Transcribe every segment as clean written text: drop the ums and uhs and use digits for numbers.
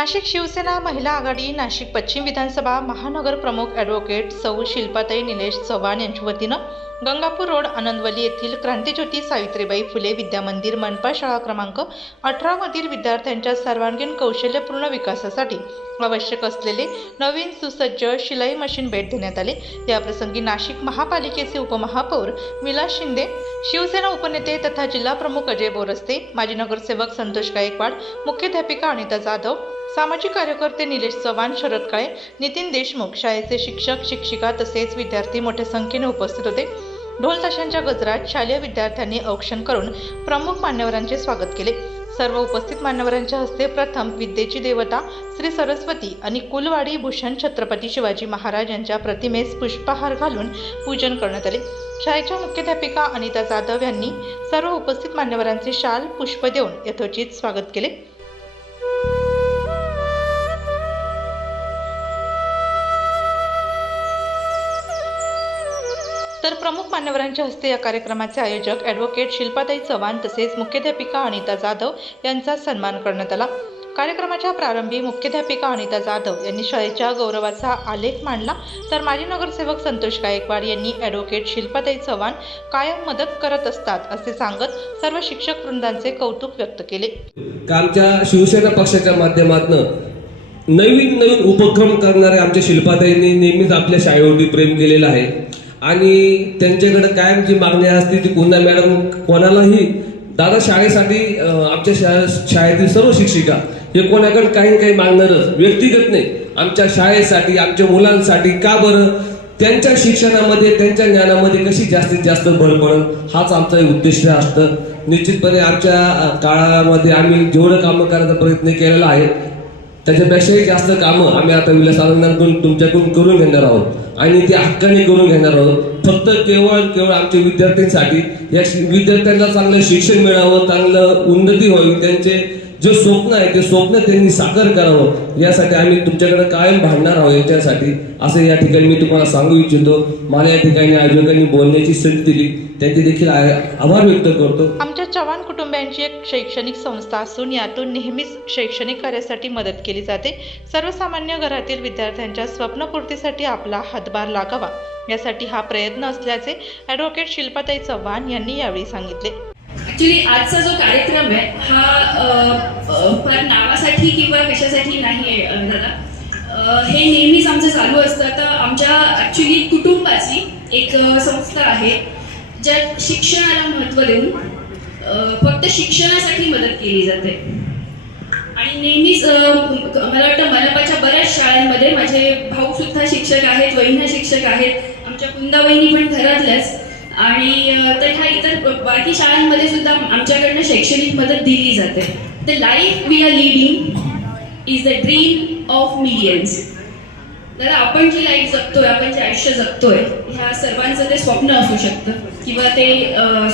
नाशिक शिवसेना महिला आघाडी नाशिक पश्चिम विधानसभा महानगर प्रमुख ॲडव्होकेट सौ शिल्पाताई निलेश चव्हाण यांच्या वतीनं गंगापूर रोड आनंदवली येथील क्रांतिज्योती सावित्रीबाई फुले विद्यामंदिर मनपा शाळा क्रमांक 18 मधील विद्यार्थ्यांच्या सर्वांगीण कौशल्यपूर्ण विकासासाठी आवश्यक असलेले नवीन सुसज्ज शिलाई मशीन भेट देण्यात आले। याप्रसंगी नाशिक महापालिकेचे उपमहापौर विलास शिंदे, शिवसेना उपनेते तथा जिल्हा प्रमुख अजय बोरस्ते, माजी नगरसेवक संतोष गायकवाड, मुख्याध्यापिका अनिता जाधव, सामाजिक कार्यकर्ते निलेश चव्हाण, शरद काळे, नितीन देशमुख, शाळेचे शिक्षक शिक्षिका तसेच विद्यार्थी मोठ्या संख्येने उपस्थित होते। ढोल ताशांच्या गजरात शालेय विद्यार्थ्यांनी औक्षण करून प्रमुख मान्यवरांचे स्वागत केले। सर्व उपस्थित मान्यवरांच्या हस्ते प्रथम विद्येची देवता श्री सरस्वती आणि कुलवाडी भूषण छत्रपती शिवाजी महाराज यांच्या प्रतिमेस पुष्पहार घालून पूजन करण्यात आले। शाळेच्या मुख्याध्यापिका अनिता जाधव यांनी सर्व उपस्थित मान्यवरांचे शाल पुष्प देऊन यथोचित स्वागत केले। तर प्रमुख मान्यवरांच्या हस्ते या कार्यक्रमाचे आयोजक ॲडव्होकेट शिल्पाताई चव्हाण तसेच मुख्याध्यापिका अनिता जाधव यांचा सन्मान करण्यात आला। कार्यक्रमाच्या प्रारंभी मुख्याध्यापिका अनिता जाधव यांनी शाळेच्या गौरवाचा आलेख मांडला, तर माजी नगरसेवक संतोष गायकवाड यांनी ॲडव्होकेट शिल्पाताई चव्हाण कायम मदत करत असतात असे सांगत सर्व शिक्षक वृंदांचे कौतुक व्यक्त केले। आमच्या शिवसेना पक्षाच्या माध्यमातून नवीन उपक्रम करणारे आमच्या शिल्पाताईंनी नेहमीच आपल्या शाळेवरती प्रेम केलेलं आहे आणि त्यांच्याकडे कायम जी मागणी असते ती पुन्हा मॅडम कोणालाही दादा शाळेसाठी आमच्या शाळेतील सर्व शिक्षिका हे कोणाकडे काही मागणारच व्यक्तिगत नाही, आमच्या शाळेसाठी आमच्या मुलांसाठी का बरं त्यांच्या शिक्षणामध्ये त्यांच्या ज्ञानामध्ये कशी जास्तीत जास्त भर पडेल हाच आमचा उद्देश असतं। निश्चितपणे आमच्या काळामध्ये आम्ही जेवढं कामं करायचा प्रयत्न केलेला आहे त्याच्यापेक्षाही जास्त कामं आम्ही आता विलासानंदांकडून तुमच्याकडून करून घेणार आहोत आणि ते हक्काने करून घेणार आहोत। फक्त केवळ आमच्या विद्यार्थ्यांसाठी, या विद्यार्थ्यांना चांगलं शिक्षण मिळावं, चांगलं उन्नती व्हावी, त्यांचे जे स्वप्न आहे ते स्वप्न त्यांनी साकार करावं यासाठी आम्ही तुमच्याकडे कायम भांडणार आहोत याच्यासाठी असं या ठिकाणी मी तुम्हाला सांगू इच्छितो। मला या ठिकाणी आयोजकांनी बोलण्याची संधी दिली त्यांचे देखील आभार व्यक्त करतो। आमच्या चव्हाण कुटुंबियांची एक शैक्षणिक संस्था असून यातून नेहमीच शैक्षणिक कार्यासाठी मदत केली जाते। सर्वसामान्य घरातील विद्यार्थ्यांच्या स्वप्नपूर्तीसाठी आपला हातभार लागावा यासाठी हा प्रयत्न असल्याचे ॲडव्होकेट शिल्पाताई चव्हाण यांनी यावेळी सांगितले। ऍक्च्युली आजचा जो कार्यक्रम आहे हा फार नावासाठी किंवा कशासाठी नाही आहे दादा, हे नेहमीच आमचं चालू असतं। तर आमच्या ऍक्च्युली कुटुंबाची एक संस्था आहे ज्यात शिक्षणाला महत्त्व देऊन फक्त शिक्षणासाठी मदत केली जाते आणि नेहमीच मला वाटतं मनपाच्या बऱ्याच शाळांमध्ये माझे भाऊ सुद्धा शिक्षक आहेत, वहिनी शिक्षक आहेत, आमच्या कुंदा वहिनी पण घरातल्याच आणि तर ह्या इतर बाकी शाळांमध्ये सुद्धा आमच्याकडनं शैक्षणिक मदत दिली जाते। The life we are leading is the dream of millions. तर आपण जी लाईफ जगतोय, आपण जे आयुष्य जगतोय ह्या सर्वांचं ते स्वप्न असू शकतं किंवा ते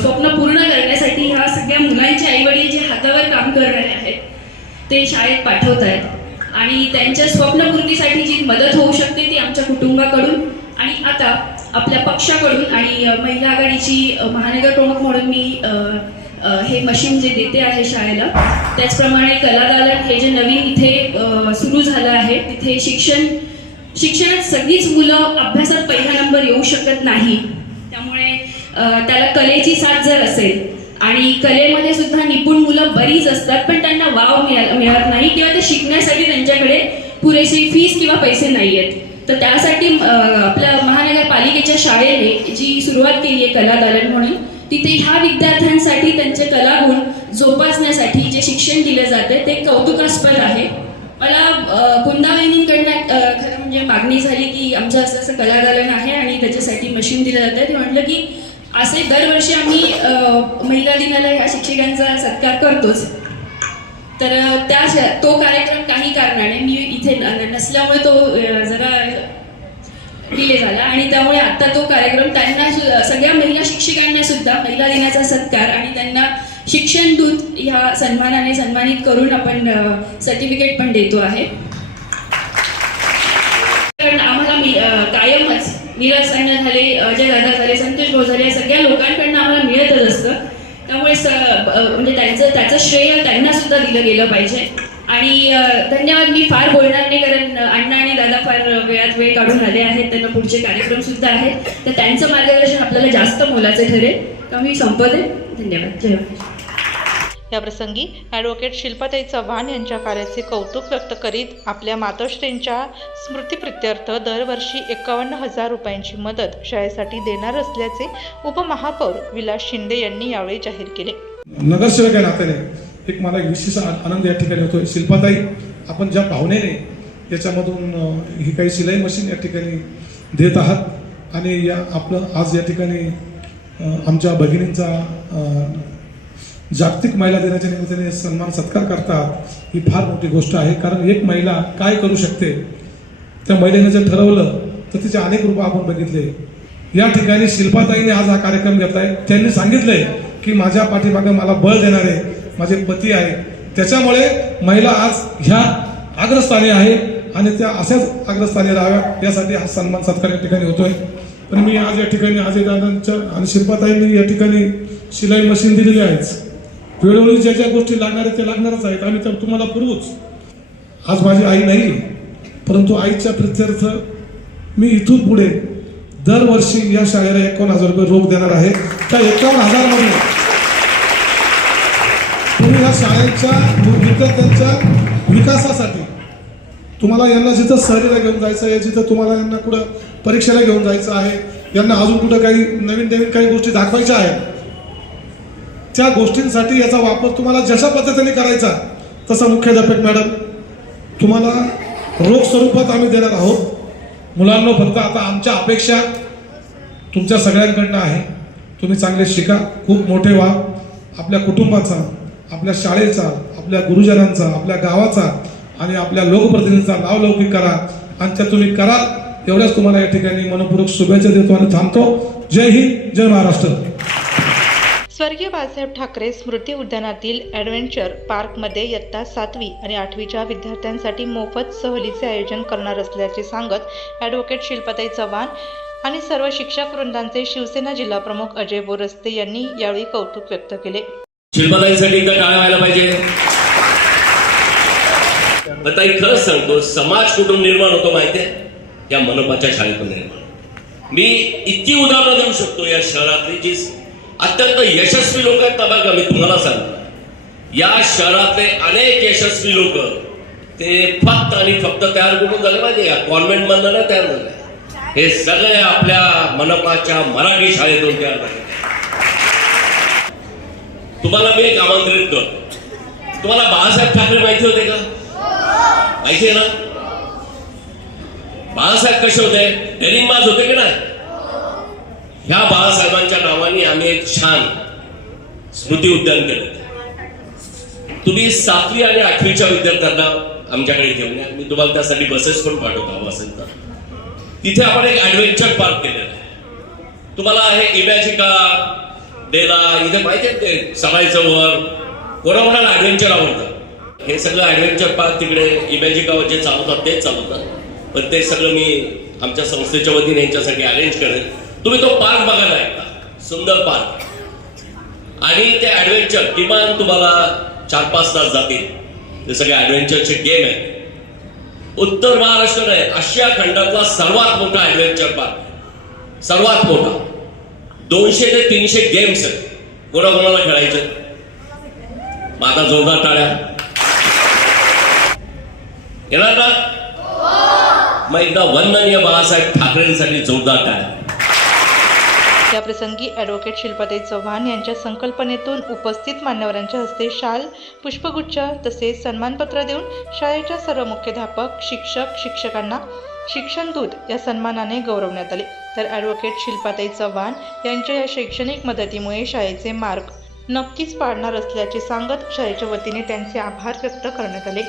स्वप्न पूर्ण करण्यासाठी ह्या सगळ्या मुलांचे आईवडील जे हातावर काम करणारे आहेत ते शाळेत पाठवत आहेत आणि त्यांच्या स्वप्नपूर्तीसाठी जी मदत होऊ शकते ती आमच्या कुटुंबाकडून आणि आता आपल्या पक्षाकडून आणि महिला आघाडीची महानगर प्रमुख म्हणून मी हे मशीन जे देते आहे शाळेला, त्याचप्रमाणे कलादालन हे जे नवीन इथे सुरू झालं आहे तिथे शिक्षणात सगळीच मुलं अभ्यासात पहिला नंबर येऊ शकत नाही, त्यामुळे त्याला कलेची साथ जर असेल आणि कलेमध्ये सुद्धा निपुण मुलं बरीच असतात पण त्यांना वाव मिळत नाही किंवा ते शिकण्यासाठी त्यांच्याकडे पुरेशी फीस किंवा पैसे नाही आहेत। तर त्यासाठी आपल्या महानगरपालिकेच्या शाळेने जी सुरुवात केली आहे कलादालन म्हणून, तिथे ह्या विद्यार्थ्यांसाठी त्यांचे कलागुण जोपासण्यासाठी जे शिक्षण दिलं जाते ते कौतुकास्पद आहे। मला कुंदा वहिनींकडनं खरं म्हणजे मागणी झाली की आमचं असं कलादालन आहे आणि त्याच्यासाठी मशीन दिलं जातं। ते म्हटलं की असे दरवर्षी आम्ही महिला दिनाला ह्या शिक्षकांचा सत्कार करतोच, तर तो कार्यक्रम काही कारणाने मी इथे नसल्यामुळे तो जरा डिले झाला आणि त्यामुळे आता तो कार्यक्रम त्यांना सगळ्या महिला शिक्षकांना सुद्धा महिला दिनाचा सत्कार आणि त्यांना शिक्षण दूत ह्या सन्मानाने सन्मानित करून आपण सर्टिफिकेट पण देतो आहे। कारण आम्हाला कायमच विलास अण्णा झाले, अजय दादा झाले, संतोष भाऊ झाले, या सगळ्या लोकांकडनं आम्हाला मिळतच असतं, त्यामुळे म्हणजे त्याचं श्रेय त्यांना सुद्धा दिलं गेलं पाहिजे। आणि धन्यवाद. मी फार बोलणार नाही कारण अण्णा आणि दादा फार वेळात वेळ काढून आले आहेत. त्यांना पुढचे कार्यक्रम सुद्धा आहेत, तर त्यांचं मार्गदर्शन आपल्याला जास्त मोलाचं ठरेल. तर मी संपते. धन्यवाद. जय महाराष्ट्र. या प्रसंगी ॲडव्होकेट शिल्पाताई चव्हाण यांच्या कार्याचे कौतुक व्यक्त करीत आपल्या मातोश्रींच्या स्मृतिप्रित्यर्थ दरवर्षी 51,000 रुपयांची मदत शाळेसाठी देणार असल्याचे उपमहापौर विलास शिंदे यांनी यावेळी जाहीर केले. नगरसेवक या नात्याने एक मला एक विशेष आनंद या ठिकाणी होतो. शिल्पाताई, आपण ज्या भावनेने याच्यामधून ही काही शिलाई मशीन या ठिकाणी देत आहात आणि या आपलं आज या ठिकाणी आमच्या भगिनींचा जागतिक महिला दिनाच्या निमित्ताने सन्मान सत्कार करतात, ही फार मोठी गोष्ट आहे. कारण एक महिला काय करू शकते त्या महिलेने जर ठरवलं तर तिचे अनेक रूप आपण बघितले. या ठिकाणी शिल्पाताईने आज हा कार्यक्रम घेतलाय. त्यांनी सांगितलंय की माझ्या पाठीमागे मला बळ देणारे माझे पती आहे, त्याच्यामुळे महिला आज ह्या अग्रस्थानी आहे आणि त्या अशाच अग्रस्थानी राहाव्या यासाठी हा सन्मान सत्कार या ठिकाणी होतोय. पण मी आज या ठिकाणी अजयदादांच्या आणि शिल्पाताईंनी या ठिकाणी शिलाई मशीन दिलेली आहेच. वेळोवेळी ज्या ज्या गोष्टी लागणार आहेत ते लागणारच आहेत. आम्ही तर तुम्हाला पुरवूच. आज माझी आई नाही, परंतु आईच्या प्रित्यर्थ मी इथून पुढे दरवर्षी या शाळेला 51,000 रुपये रोख देणार आहे. त्या 51,000 मध्ये तुम्ही या शाळेच्या विद्यार्थ्यांच्या विकासासाठी तुम्हाला यांना जिथं सहलीला घेऊन जायचं आहे, जिथं तुम्हाला यांना कुठं परीक्षेला घेऊन जायचं आहे, यांना अजून कुठं काही नवीन काही गोष्टी दाखवायच्या आहेत, त्या गोष्टींसाठी याचा वापर तुम्हाला जशा पद्धतीने करायचा तसा मुख्याध्यापक मॅडम तुम्हाला रोख स्वरूपात आम्ही देणार आहोत. मुलांना फक्त आता आमच्या अपेक्षा तुमच्या सगळ्यांकडनं आहे, तुम्ही चांगले शिका, खूप मोठे व्हा, आपल्या कुटुंबाचा, आपल्या शाळेचा, आपल्या गुरुजनांचा, आपल्या गावाचा आणि आपल्या लोकप्रतिनिधींचा नावलौकिक करा आणि त्या तुम्ही कराल एवढ्याच तुम्हाला या ठिकाणी मनपूर्वक शुभेच्छा देतो आणि थांबतो. जय हिंद, जय महाराष्ट्र. स्वर्गीय बाळासाहेब ठाकरे स्मृती उद्यानातील ॲडव्हेंचर पार्कमध्ये इयत्ता 7वी आणि 8वीच्या विद्यार्थ्यांसाठी मोफत सहलीचे आयोजन करणार असल्याचे सांगत ॲडव्होकेट शिल्पाताई चव्हाण आणि सर्व शिक्षक वृंदांचे शिवसेना जिल्हाप्रमुख अजय बोरस्ते यांनी यावेळी कौतुक व्यक्त केले. शिल्पाताईंसाठी एकदा टाळ्या व्हायला पाहिजे. ताई, खरंच सांगतो, समाज कुठून निर्माण होतो माहितीये? या मनपाच्या शाळेतून निर्माण. मी इतकी उदाहरणं देऊ शकतो या शहरातली जी अत्यंत यशस्वी लोक आहेत ना. बघा, मी तुम्हाला सांगतो, या शहरातले अनेक यशस्वी लोक ते फक्त आणि फक्त तयार कुठून झाले माहिती? या कॉन्व्हेंट मधनं नाही तयार झाले, हे सगळे आपल्या मनपाच्या मराठी शाळेतून तयार झाले. तुम्हाला मी एक आमंत्रित करतो. तुम्हाला बाळासाहेब ठाकरे माहिती होते का? माहिती आहे ना? बाळासाहेब कसे होते? डेरिंगबाज होते की नाही? ह्या बाळासाहेबांच्या नावाने आम्ही एक छान स्मृती उद्यान केलं. तुम्ही 7वी आणि 8वीच्या विद्यार्थ्यांना आमच्याकडे घेऊन या. मी तुम्हाला त्यासाठी बसेस पण पाठवतो हवं असेल तर. तिथे आपण एक ॲडव्हेंचर पार्क केलेला आहे. तुम्हाला हे इमॅजिका डेला इथे माहिती आहे ते सरायचं वर कोणाकोणाला ॲडव्हेंचर आवडतं. हे सगळं ॲडव्हेंचर पार्क तिकडे इमॅजिकावर जे चालवतात तेच चालवतात. पण ते सगळं मी आमच्या संस्थेच्या वतीने यांच्यासाठी अरेंज करेन. तुम्ही तो पार्क बघायला एकदा, सुंदर पार्क. आणि ते ॲडव्हेंचर किमान तुम्हाला 4-5 तास जातील. ते सगळे ॲडव्हेंचरचे गेम आहेत. उत्तर महाराष्ट्र नाही, आशिया खंडातला सर्वात मोठा ॲडव्हेंचर पार्क, सर्वात मोठा. 200 ते 300 गेम्स आहेत. कोणाकोणाला खेळायचे? माझा जोरदार टाळ्या येणार ना? मग एकदा वंदनीय बाळासाहेब ठाकरेंसाठी जोरदार टाळ्या. या प्रसंगी ॲडव्होकेट शिल्पाताई चव्हाण यांच्या संकल्पनेतून उपस्थित मान्यवरांच्या हस्ते शाल, पुष्पगुच्छ तसेच सन्मानपत्र देऊन शाळेच्या सर्व मुख्याध्यापक, शिक्षक, शिक्षकांना शिक्षण दूत या सन्मानाने गौरवण्यात आले. तर ॲडव्होकेट शिल्पाताई चव्हाण यांच्या या शैक्षणिक मदतीमुळे शाळेचे मार्ग नक्कीच पाडणार असल्याचे सांगत शाळेच्या वतीने त्यांचे आभार व्यक्त करण्यात आले.